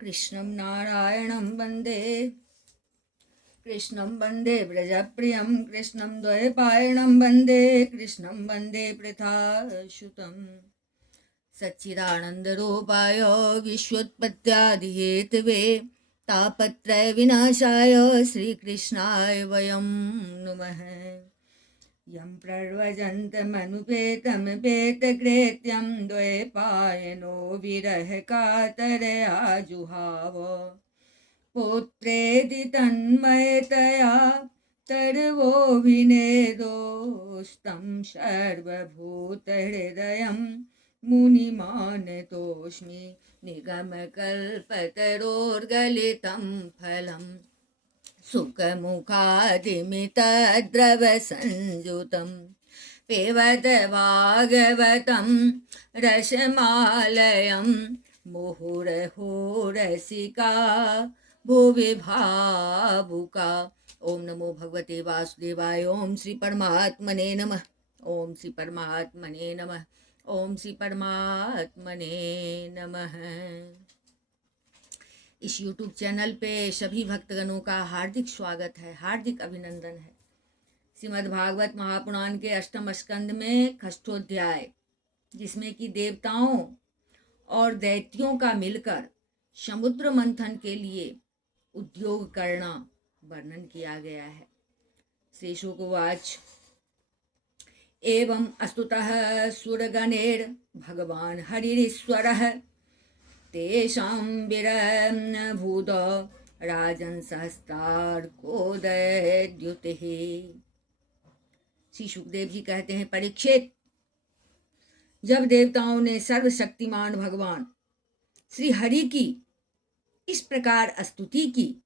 कृष्णं नारायणं वन्दे कृष्णं वन्दे व्रजप्रियं कृष्णं द्वैपायनं वन्दे कृष्णं वन्दे पृथाश्रुतम् सच्चिदानन्दरूपाय विश्वोत्पत्त्यादिहेतवे तापत्रयविनाशाय श्रीकृष्णाय वयं नुमः। यं प्रव्रजन्तमनुपेतमपेतकृत्यं द्वैपायनो विरहकातरया जुहाव पुत्रेति तन्मयतया तर्वोऽभिनेदोस्तं सर्वभूतहृदयं मुनिमानतोऽस्मि निगमकल्पतरोर्गलितं फलम् सुखमुखादिमितद्रवसंयुतं पिबत भागवतं रसमालयं मुहुरहुरसिका भुवि भावुका। ओम नमो भगवते वासुदेवाय। ओम श्री परमात्मने नमः। ओम श्री परमात्मने नमः। ओम श्री परमात्मने नमः। इस YouTube चैनल पे सभी भक्तगणों का हार्दिक स्वागत है, हार्दिक अभिनंदन है। श्रीमद् भागवत महापुराण के अष्टम स्कंद में षष्ठोध्याय, जिसमें कि देवताओं और दैत्यों का मिलकर समुद्र मंथन के लिए उद्योग करना वर्णन किया गया है। श्री शुकवाच एवं अस्तुतः सुरगणेर भगवान हरिरीश्वरः तेषां विरभूत राजन् सहस्रार्कोदयद्युतिः। श्री सुखदेव जी कहते हैं, परीक्षित, जब देवताओं ने सर्वशक्तिमान भगवान श्री हरि की इस प्रकार स्तुति की,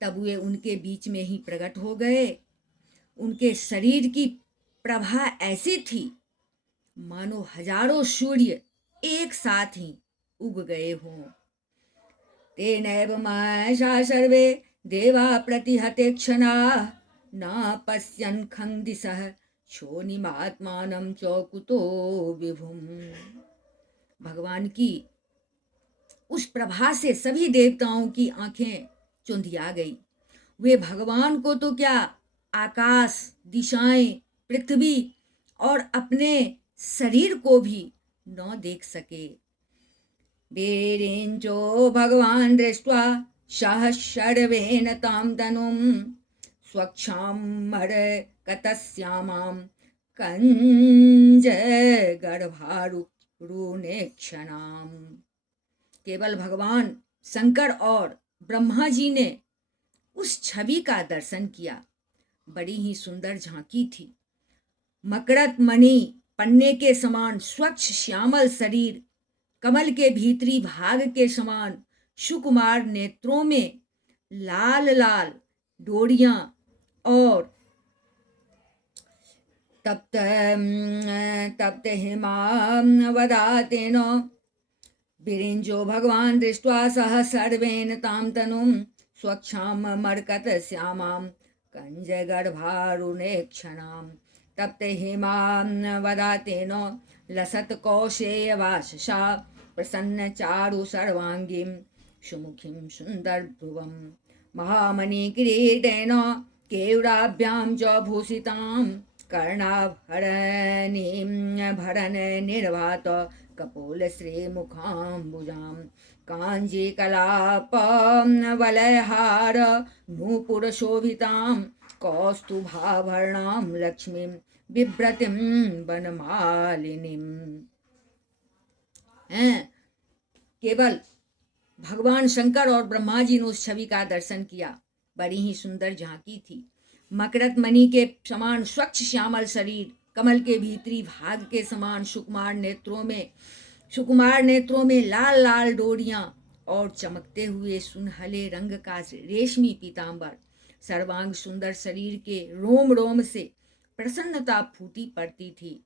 तब वे उनके बीच में ही प्रकट हो गए। उनके शरीर की प्रभा ऐसी थी मानो हजारों सूर्य एक साथ ही उग गए हों। तेनैव मायसा सर्वे देवा प्रतिहते क्षणाः न पश्यन् खं दिशः क्षोणिमात्मानं च कुतो विभुम्। भगवान की उस प्रभा से सभी देवताओं की आंखें चुंधिया गई। वे भगवान को तो क्या, आकाश, दिशाएं, पृथ्वी और अपने शरीर को भी न देख सके। वीरिञ्चो भगवान् दृष्ट्वा सहस्रवेन तां तनुं स्वक्षामरकतस्यामां कञ्जगर्भारुणेक्षणाम्। केवल भगवान शंकर और ब्रह्मा जी ने उस छवि का दर्शन किया। बड़ी ही सुंदर झांकी थी। मकरत मणि पन्ने के समान स्वच्छ श्यामल शरीर, कमल के भीतरी भाग के समान सुकुमार नेत्रों में लाल लाल डोरियां और तप्त तप्त हिमावदातेन विरिञ्चो भगवान् दृष्ट्वा सह सर्वेन तां तनुं स्वक्षामर्कतश्यामां कञ्जगर्भारुणेक्षणां तप्त हिमावदातेन लसत् कौशेयवाससा प्रसन्न चारु सर्वांगीं सुमुखीं सुन्दरभ्रुवं महामणिकिरीटेन केयूराभ्यां च भूषितां कर्णाभरणीं भरण निर्वात कपोल श्रीमुखाम्बुजां काञ्जीकलापं वलयहार नूपुरशोभितां कौस्तुभाभरणां लक्ष्मीं बिभ्रतिं वनमालिनीं। केवल भगवान शंकर और ब्रह्मा जी ने उस छवि का दर्शन किया। बड़ी ही सुंदर झांकी थी। मकरत मणि के समान स्वच्छ श्यामल शरीर, कमल के भीतरी भाग के समान सुकुमार नेत्रों में लाल लाल डोरियां और चमकते हुए सुनहले रंग का रेशमी पीतांबर, सर्वांग सुंदर शरीर के रोम रोम से प्रसन्नता फूटी पड़ती थी।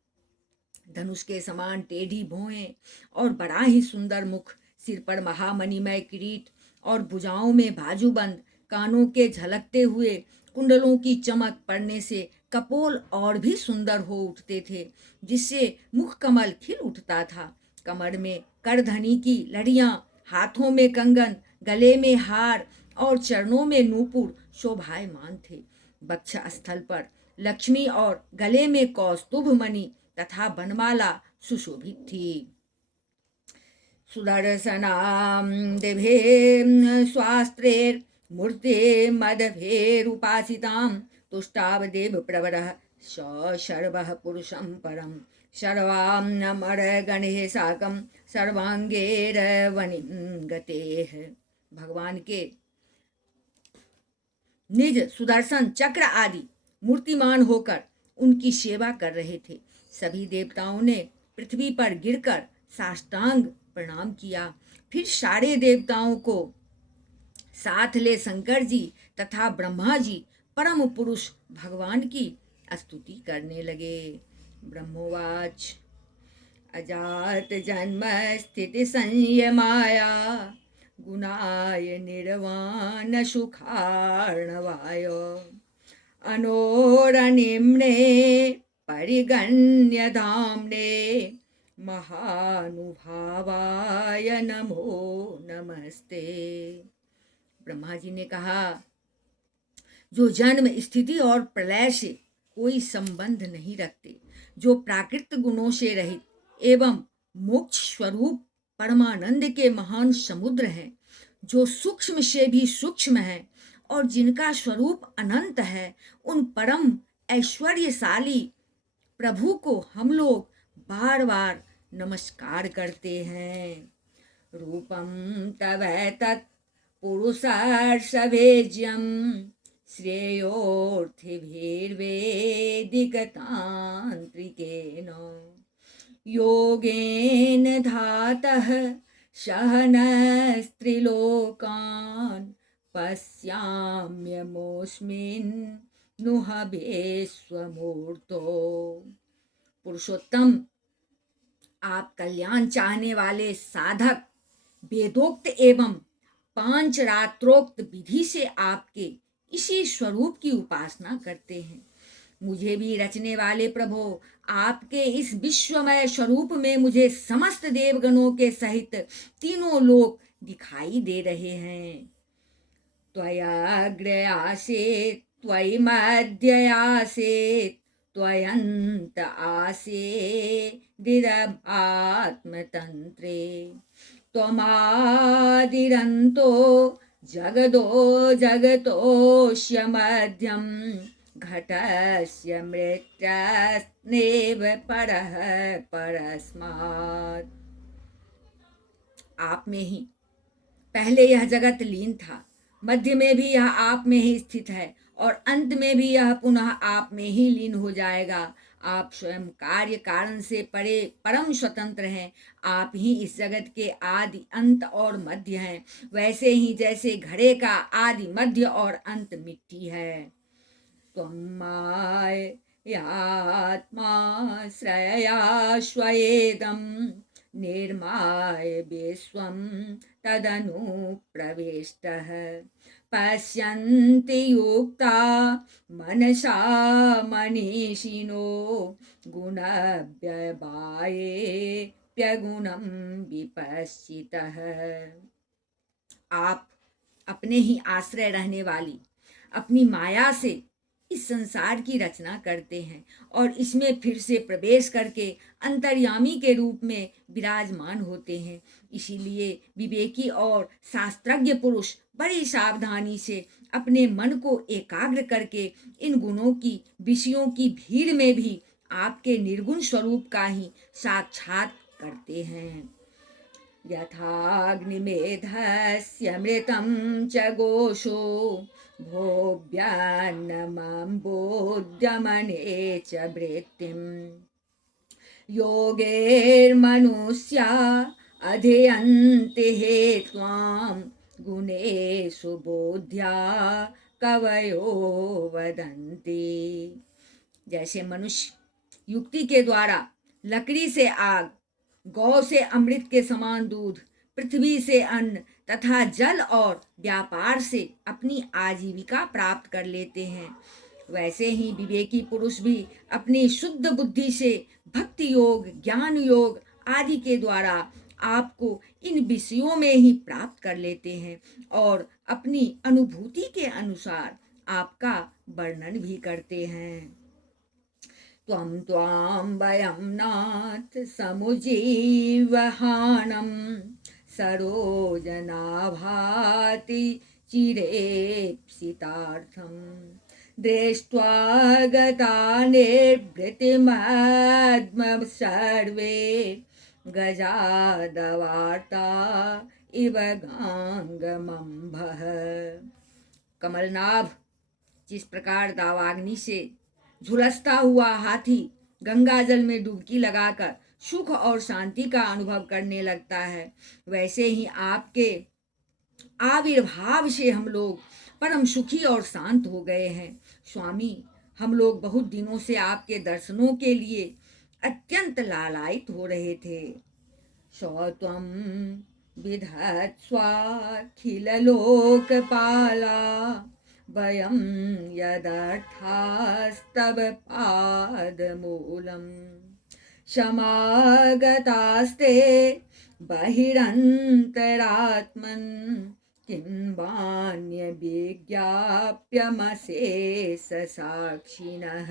धनुष के समान टेढ़ी भौहें और बड़ा ही सुंदर मुख, सिर पर महामणिमय किरीट और भुजाओं में बाजूबंद, कानों के झलकते हुए कुंडलों की चमक पड़ने से कपोल और भी सुंदर हो उठते थे, जिससे मुख कमल खिल उठता था। कमर में करधनी की लड़ियां हाथों में कंगन, गले में हार और चरणों में नूपुर शोभायमान थे। वक्ष स्थल पर लक्ष्मी और गले में कौस्तुभ मणि तथा बनमाला सुशोभित थी। सुदर्शनां दिभे स्वास्त्रैर्मूर्ते मदभेरुपासितां तुष्टावदेव प्रवरः शर्वः पुरुषं परं सर्वामरगणैः साकं सर्वांगैर्वनिं गतेः। भगवान के निज सुदर्शन चक्र आदि मूर्तिमान होकर उनकी सेवा कर रहे थे। सभी देवताओं ने पृथ्वी पर गिरकर साष्टांग प्रणाम किया। फिर सारे देवताओं को साथ ले शंकर जी तथा ब्रह्मा जी परम पुरुष भगवान की स्तुति करने लगे। ब्रह्मोवाच अजात जन्म स्थिति संयमाया गुणाय निर्वाण सुखार्णवाय अनोरनिम्ने परिगण्य धाम्ने महानुभावाय नमो नमस्ते। ब्रह्मा जी ने कहा, जो जन्म, स्थिति और प्रलय से कोई संबंध नहीं रखते, जो प्राकृतिक गुणों से रहित एवं मोक्ष स्वरूप परमानंद के महान समुद्र हैं, जो सूक्ष्म से भी सूक्ष्म है और जिनका स्वरूप अनंत है, उन परम ऐश्वर्यशाली प्रभु को हम लोग बार बार नमस्कार करते हैं। रूपम तव तत् पुरुषार्षवेज्यम श्रेयोर्थिभिर्वेदिकतांत्रिकेन योगेन धातः सहनस्त्रिलोकान् पश्याम्यमोऽस्मिन् नुहभेस्वमूर्तो। पुरुषोत्तम, आप कल्याण चाहने वाले साधक वेदोक्त एवं पांच रात्रोक्त विधि से आपके इसी स्वरूप की उपासना करते हैं। मुझे भी रचने वाले प्रभो, आपके इस विश्वमय स्वरूप में मुझे समस्त देवगणों के सहित तीनों लोक दिखाई दे रहे हैं। त्वयाग्रयासेत् त्वयि मध्ययासेत् त्वयन्त आसेदिदमात्मतन्त्रे त्वमादिरन्तो जगदो जगतोऽस्य मध्यं घटस्य मृत्यस्नेव परः परस्मात्। आप में ही पहले यह जगत लीन था, मध्य में भी यह आप में ही स्थित है और अंत में भी यह पुनः आप में ही लीन हो जाएगा। आप स्वयं कार्य कारण से परे परम स्वतंत्र हैं। आप ही इस जगत के आदि, अंत और मध्य हैं। वैसे ही जैसे घड़े का आदि, मध्य और अंत मिट्टी है। त्वमायात्मा श्रयया स्वयेदं निर्माय विश्वं तदनु प्रविष्टः पश्यन्ति युक्ता मनसा मनीषिणो गुणव्यवायेऽप्यगुणं विपश्चितः। आप अपने ही आश्रय रहने वाली अपनी माया से इस संसार की रचना करते हैं और इसमें फिर से प्रवेश करके अंतर्यामी के रूप में विराजमान होते हैं। इसीलिए विवेकी और शास्त्रज्ञ पुरुष बड़ी सावधानी से अपने मन को एकाग्र करके इन गुणों की, विषयों की भीड़ में भी आपके निर्गुण स्वरूप का ही साक्षात करते हैं। यथाग्निमेधस्य मृतं च गोषो भोभ्यान्नमम्बोद्यमने च वृत्तिं योगैर्मनुष्या अधियन्ति हे त्वां गुणेषु बोध्या कवयो वदन्ति। जैसे मनुष्य युक्ति के द्वारा लकड़ी से आग, गौ से अमृत के समान दूध, पृथ्वी से अन्न तथा जल और व्यापार से अपनी आजीविका प्राप्त कर लेते हैं, वैसे ही विवेकी पुरुष भी अपनी शुद्ध बुद्धि से भक्ति योग, ज्ञान योग आदि के द्वारा आपको इन विषयों में ही प्राप्त कर लेते हैं और अपनी अनुभूति के अनुसार आपका वर्णन भी करते हैं। त्वं त्वां वयं नाथ समुजीवहानं सरोजनाभाति चिरेप्सितार्थं दृष्ट्वा गता निर्भृतिमद्म सर्वे गजादवार्ता इव गांगमंभः। कमलनाभ जिस प्रकार दावाग्नि से झुलसता हुआ हाथी गंगा जल में डुबकी लगाकर सुख और शांति का अनुभव करने लगता है, वैसे ही आपके आविर्भाव से हम लोग परम सुखी और शांत हो गए हैं। स्वामी, हम लोग बहुत दिनों से आपके दर्शनों के लिए अत्यंत लालायित हो रहे थे। सौत्वं विधत्स्वाखिललोकपाला वयं यदर्थास्तव पादमूलम् समागतास्ते बहिरन्तरात्मन् किं वान्यविज्ञाप्यमशेष साक्षिणः।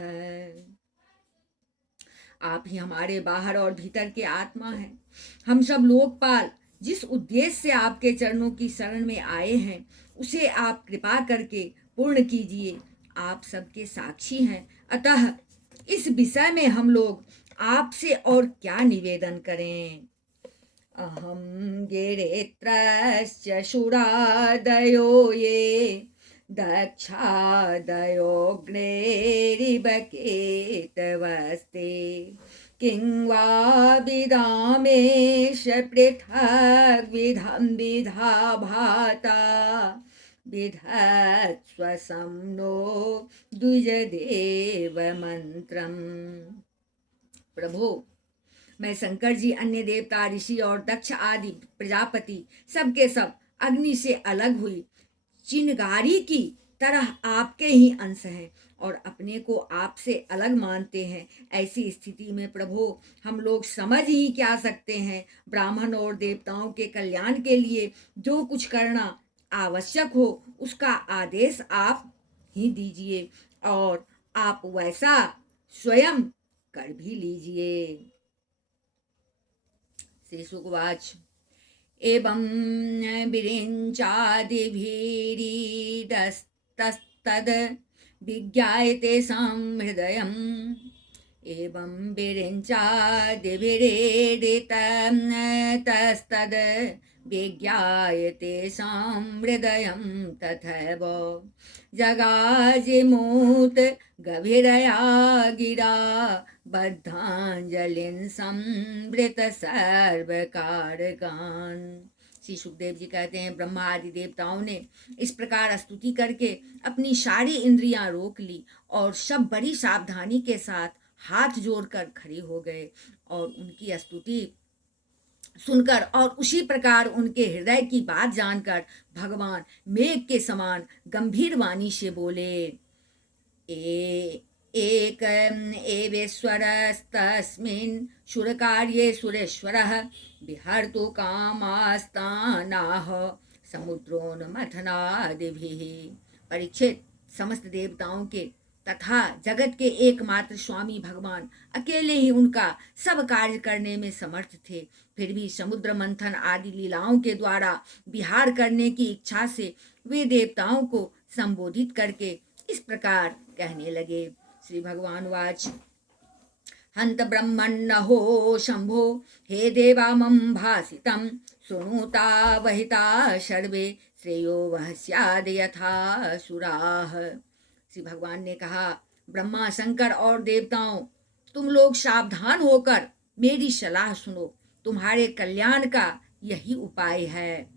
आप ही हमारे बाहर और भीतर के आत्मा हैं। हम सब लोकपाल जिस उद्देश्य से आपके चरणों की शरण में आए हैं, उसे आप कृपा करके पूर्ण कीजिए। आप सबके साक्षी हैं, अतः इस विषय में हम लोग आपसे और क्या निवेदन करें। अहम गिरेत्रश्च शूरादयो ये दक्षादयोऽग्नेरिव केतवस्ते किं वा विदामेश पृथग्विधं विधाभाता विधत्स्वसं नो द्विजदेव मंत्रम। प्रभु, मैं शंकर जी, अन्य देवता, ऋषि और दक्ष आदि प्रजापति सबके सब अग्नि से अलग हुई चिनगारी की तरह आपके ही अंश हैं और अपने को आपसे अलग मानते हैं। ऐसी स्थिति में प्रभु, हम लोग समझ ही क्या सकते हैं। ब्राह्मण और देवताओं के कल्याण के लिए जो कुछ करना आवश्यक हो उसका आदेश आप ही दीजिए और आप वैसा स्वयं कर भी लीजिए। श्री शुकवाच एवं विरिञ्चादिभिरीडस्तस्तद् विज्ञायते हृदयम् एवं विरिञ्चादिभिरीडितस्तद् विज्ञायते हृदयं तथैव जगाजिमूत गभीरया गिरा बद्धांजलिं संवृत सर्वकारगान। श्री सुखदेव जी कहते हैं, ब्रह्मा आदि देवताओं ने इस प्रकार स्तुति करके अपनी सारी इंद्रियां रोक ली और सब बड़ी सावधानी के साथ हाथ जोड़कर खड़े हो गए और उनकी स्तुति सुनकर और उसी प्रकार उनके हृदय की बात जानकर भगवान मेघ के समान गंभीर वाणी से बोले, एक एवेश्वरस्तस्मिन् सुरकार्ये सुरेश्वरः विहर्तु कामास्तानाः समुद्रोन्मथनादिभिः। परीक्षित, समस्त देवताओं के तथा जगत के एकमात्र स्वामी भगवान अकेले ही उनका सब कार्य करने में समर्थ थे, फिर भी समुद्र मंथन आदि लीलाओं के द्वारा विहार करने की इच्छा से वे देवताओं को संबोधित करके इस प्रकार कहने लगे। श्री भगवान वाच, हंत ब्रह्मण्नहो शंभो हे देवा मम भासितं शृणुता वहिता सर्वे श्रेयो वह स्याद यथा सुराः। श्री भगवान ने कहा, ब्रह्मा, शंकर और देवताओं, तुम लोग सावधान होकर मेरी सलाह सुनो। तुम्हारे कल्याण का यही उपाय है।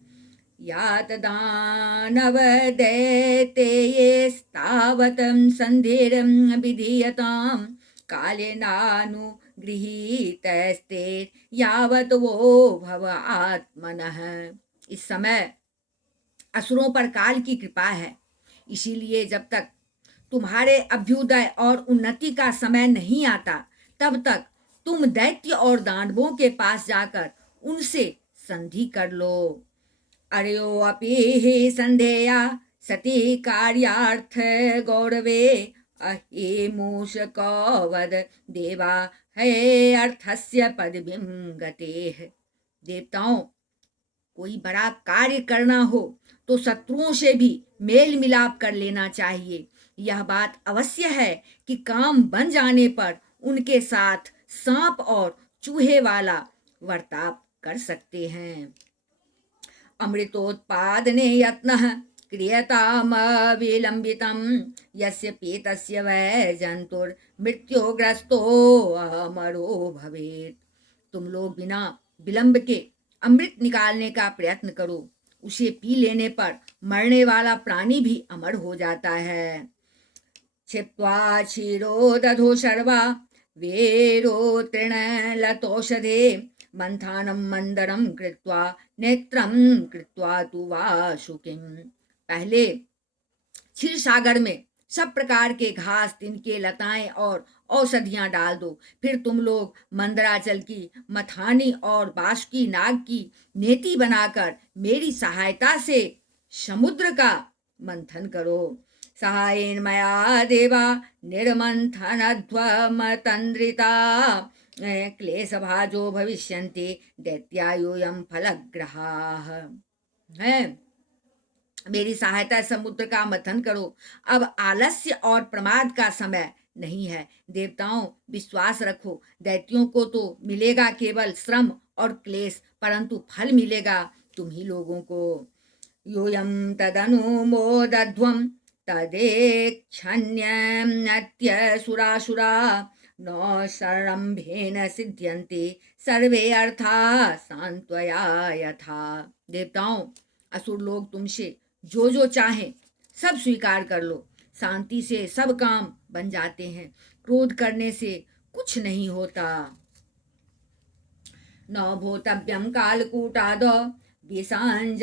यात दानव दैत्येस्तावतं संधिरं विधीयतां कालेनानुगृहीतस्ते यावत वो भव आत्मनः। इस समय असुरों पर काल की कृपा है, इसीलिए जब तक तुम्हारे अभ्युदय और उन्नति का समय नहीं आता तब तक तुम दैत्य और दानवों के पास जाकर उनसे संधि कर लो। अरयो अपि संधेया सती कार्यार्थ गौरवे अहि मूषकवद देवा है अर्थस्य पदवीं गतेः। देवताओं, कोई बड़ा कार्य करना हो तो शत्रुओं से भी मेल मिलाप कर लेना चाहिए। यह बात अवश्य है कि काम बन जाने पर उनके साथ सांप और चूहे वाला वर्ताव कर सकते हैं। अमृतोत्पादने यत्नः क्रियतामविलम्बितं यस्य पीतस्य वै जन्तुर्मृत्युग्रस्तो अमरो भवेत्। तुम लोग बिना विलंब के अमृत निकालने का प्रयत्न करो। उसे पी लेने पर मरने वाला प्राणी भी अमर हो जाता है। छित्त्वा क्षीरो दधो शर्वा वेरो तृणलतौषधे मंथानं मंदरं कृत्वा नेत्रं कृत्वा तु वासुकिं। पहले क्षीर सागर में सब प्रकार के घास, तिनके, लताएं और औषधियां डाल दो। फिर तुम लोग मंदराचल की मथानी और बासुकी नाग की नेति बनाकर मेरी सहायता से समुद्र का मंथन करो। सहायेन मया देवा निर्मंथनध्वमतंद्रिता क्लेशभाजो भविष्यन्ति दैत्यायूयं फलग्रहाः। है, मेरी सहायता समुद्र का मंथन करो। अब आलस्य और प्रमाद का समय नहीं है। देवताओं, विश्वास रखो। दैत्यों को तो मिलेगा केवल श्रम और क्लेश, परंतु फल मिलेगा तुम ही लोगों को। यूयं तदनुमोदध्वं तदेक्षण्यत्यसुरासुरा न सरम्भेन सिद्ध्यन्ति सर्वे अर्था सांत्वया यथा। देवताओं, असुर लोग तुमसे जो जो चाहे सब स्वीकार कर लो। शांति से सब काम बन जाते हैं। क्रोध करने से कुछ नहीं होता। न भोतव्यं कालकूटाद विषाञ्जलधे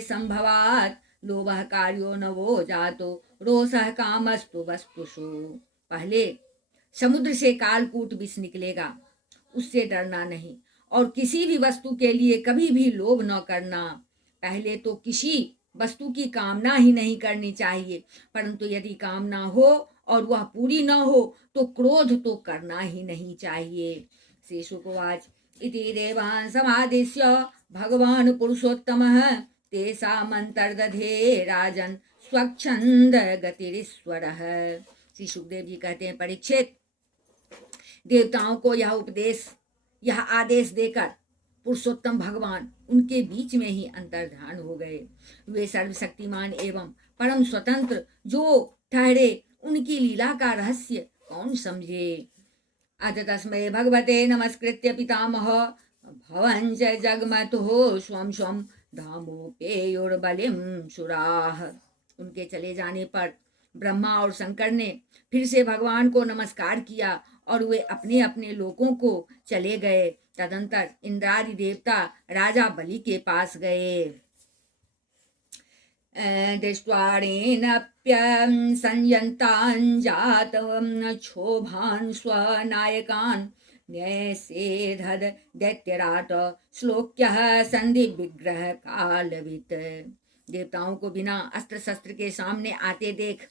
संभवात् लोभः कार्यो न वो जातो रोषः कामस्तु वस्तुषु। पहले समुद्र से कालकूट विष निकलेगा, उससे डरना नहीं, और किसी भी वस्तु के लिए कभी भी लोभ न करना। पहले तो किसी वस्तु की कामना ही नहीं करनी चाहिए, परंतु यदि कामना हो और वह पूरी न हो तो क्रोध तो करना ही नहीं चाहिए। श्री शुकवाच इति देवान् समादिश्य भगवान् पुरुषोत्तमः तेषामन्तर्दधे राजन् स्वच्छन्द गतिरीश्वरः। श्री सुखदेव जी कहते हैं, परीक्षित, देवताओं को यह आदेश देकर पुरुषोत्तम भगवान उनके बीच में ही अंतर्धान हो गए। वे सर्वशक्तिमान एवं परम स्वतंत्र जो ठहरे, उनकी लीला का रहस्य कौन समझे। अथ तस्मै भगवते नमस्कृत्य पितामह भवञ्च जगमतुः स्वं स्वं धामोपेयुर्बलिं सुराः। उनके चले जाने पर ब्रह्मा और शंकर ने फिर से भगवान को नमस्कार किया और वे अपने अपने लोकों को चले गए। तदंतर इंद्रादि देवता राजा बलि के पास गए। दृष्ट्वारेणप्यं संयन्तान् जातं क्षोभान् स्वनायकान् न्यसेधद दैत्यराट श्लोक्यः संधि विग्रह कालवित्। देवताओं को बिना अस्त्र शस्त्र के सामने आते देख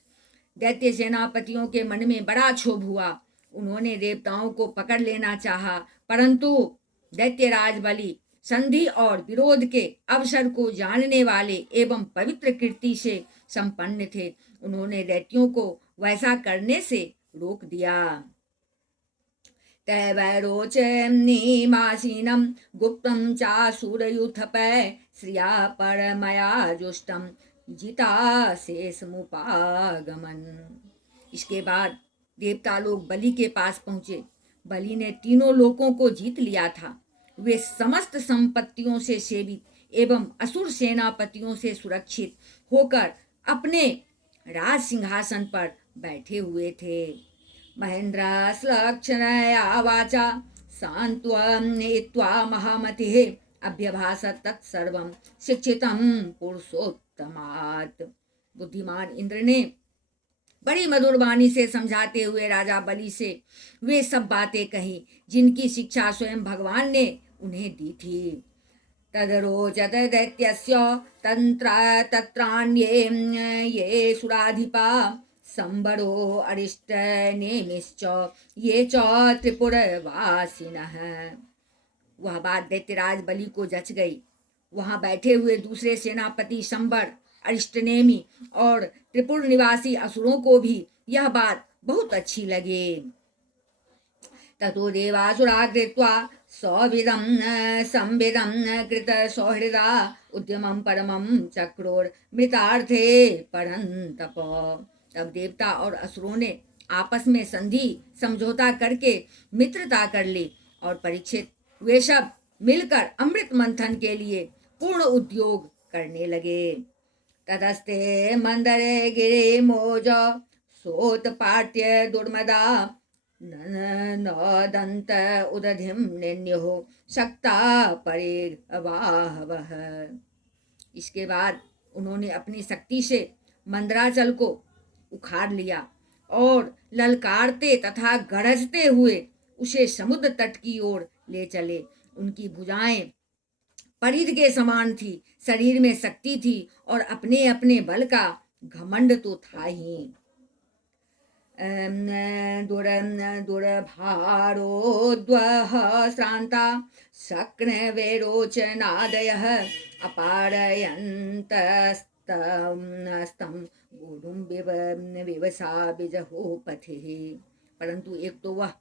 दैत्य सेनापतियों के मन में बड़ा क्षोभ हुआ। उन्होंने देवताओं को पकड़ लेना चाहा, परंतु दैत्यराज बलि संधि और विरोध के अवसर को जानने वाले एवं पवित्र कीर्ति से संपन्न थे। उन्होंने दैत्यों को वैसा करने से रोक दिया। तैवरोचनीमासीनं गुप्तं चासुरयूथपै श्रिया परमया जुष्टं जिता शेषमुपागमन। इसके बाद देवता लोग बलि के पास पहुंचे। बलि ने तीनों लोकों को जीत लिया था। वे समस्त संपत्तियों से सेवित एवं असुर सेनापतियों से सुरक्षित होकर अपने राज सिंहासन पर बैठे हुए थे। महेन्द्राश्लक्षणया वाचा सान्त्वयित्वा महामतिः अभ्यभाषत तत्सर्वं शिक्षितं पुरुषोत्तमात्। बुद्धिमान इंद्र ने बड़ी मधुर वाणी से समझाते हुए राजा बलि से वे सब बातें कही जिनकी शिक्षा स्वयं भगवान ने उन्हें दी थी। तदरोचत दैत्यस्य तत्राण्ये ये सुराधिपा संबरो अरिष्टनेमिश्च ये च त्रिपुरवासिनः। वह बात दैत्यराज बलि को जच गई। वहां बैठे हुए दूसरे सेनापति संबर, अरिष्टनेमी और त्रिपुर निवासी असुरों को भी यह बात बहुत अच्छी लगी। ततो देवासुरा कृत्वा सविदं संविदं कृत सौहृदा उद्यमं परमं चक्रोर्मृतार्थे परन्तप। तब देवता और असुरों ने आपस में संधि समझौता करके मित्रता कर ली और परीक्षित वे सब मिलकर अमृत मंथन के लिए पूर्ण उद्योग करने लगे। ततस्ते मंदरे गिरे मोज सोत्पाट्य दुर्मदा नदंत उदधिम निन्युः शक्ता परिवाहवः। इसके बाद उन्होंने अपनी शक्ति से मंदराचल को उखाड़ लिया और ललकारते तथा गरजते हुए उसे समुद्र तट की ओर ले चले। उनकी भुजाएं परिध के समान थी, शरीर में शक्ति थी और अपने अपने बल का घमंड तो था ही। दुरभारोद्वह श्रांता शक्नवेरोचनादयः अपारयन्तस्तं गूढुं विवसा बिजहोपथिः। परंतु एक तो वह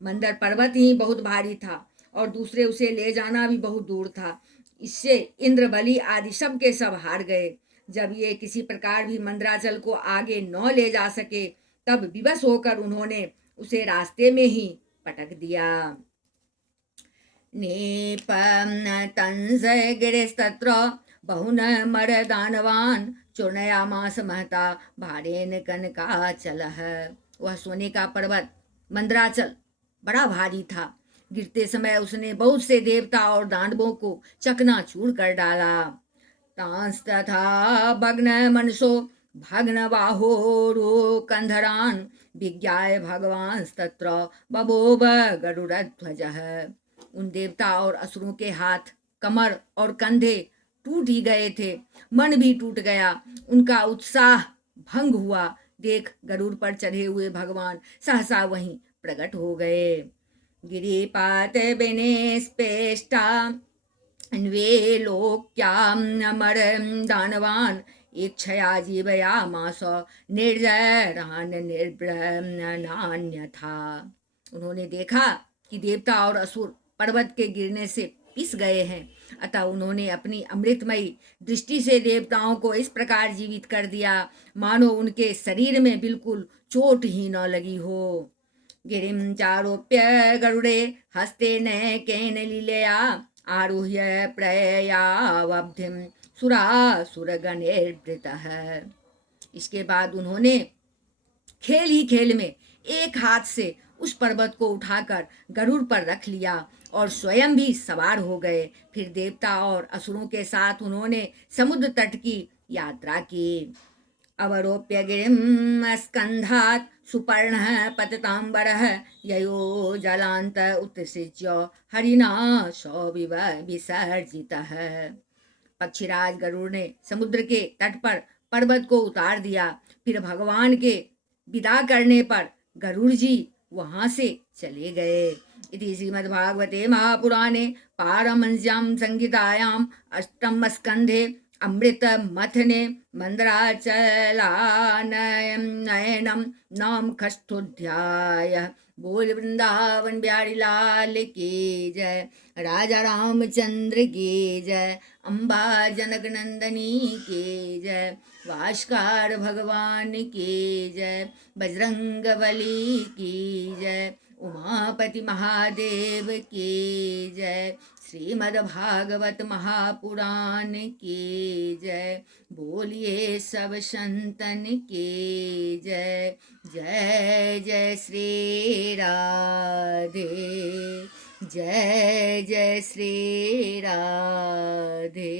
मंदर पर्वत ही बहुत भारी था और दूसरे उसे ले जाना भी बहुत दूर था। इससे इंद्र, बलि आदि सब के सब हार गए। जब ये किसी प्रकार भी मंदराचल को आगे न ले जा सके तब विवश होकर उन्होंने उसे रास्ते में ही पटक दिया। गिरिस्तत्र बहुन मरदानवान चूर्णयामास महता भारेन कनकाचलः। वह सोने का पर्वत मंदराचल बड़ा भारी था। गिरते समय उसने बहुत से देवता और दानवों को चकनाचूर कर डाला। तांस्तथा भग्न मनसो भग्न बाहोरो कंधरान विज्ञाय भगवांस्तत्र बभोव गरुड़ध्वजः। उन देवता और असुरों के हाथ, कमर और कंधे टूट ही गए थे, मन भी टूट गया। उनका उत्साह भंग हुआ। देख गरुड़ पर चढ़े हुए भगवान सहसा वहीं प्रकट हो गए। गिरिपात विनिस्पेष्टा अन्वे लोक्यामर दानवान इच्छया जीवयामास निर्जरान निर्ब्रह्मणान्यथा। उन्होंने देखा कि देवता और असुर पर्वत के गिरने से पिस गए हैं, अतः उन्होंने अपनी अमृतमयी दृष्टि से देवताओं को इस प्रकार जीवित कर दिया मानो उनके शरीर में बिल्कुल चोट ही न लगी हो। गिरिं चारोप्य गरुड़े हस्ते न केन लीलया आरुह्य प्रयावब्धिं सुरासुरगणैर्वृतः। इसके बाद उन्होंने खेल ही खेल में एक हाथ से उस पर्वत को उठाकर गरुड़ पर रख लिया और स्वयं भी सवार हो गए। फिर देवता और असुरों के साथ उन्होंने समुद्र तट की यात्रा की। अवरोप्य गिरिं स्कंधात् सुपर्णः पततांबरः ययो जलांत उत्सृज्य हरिणा सौविव विसर्जितः। पक्षीराज गरुड़ ने समुद्र के तट पर पर्वत को उतार दिया। फिर भगवान के विदा करने पर गरुड़ जी वहां से चले गए। इति श्रीमद्भागवते महापुराणे पारमहंस्यां संहितायां अष्टम स्कंधे अमृत मथने मंदराचलानयनं नाम षष्ठोऽध्यायः। बोल वृंदावन बिहारी लाल की जय, राजा रामचंद्र की जय, अम्बा जनक नंदनी की जय, भास्कर भगवान की जय, बजरंग बली की जय, उमापति महादेव की जय, श्रीमद्भागवत महापुराण की जय। बोलिए सब संतन की जय। जय जय श्री राधे, जय जय श्री राधे।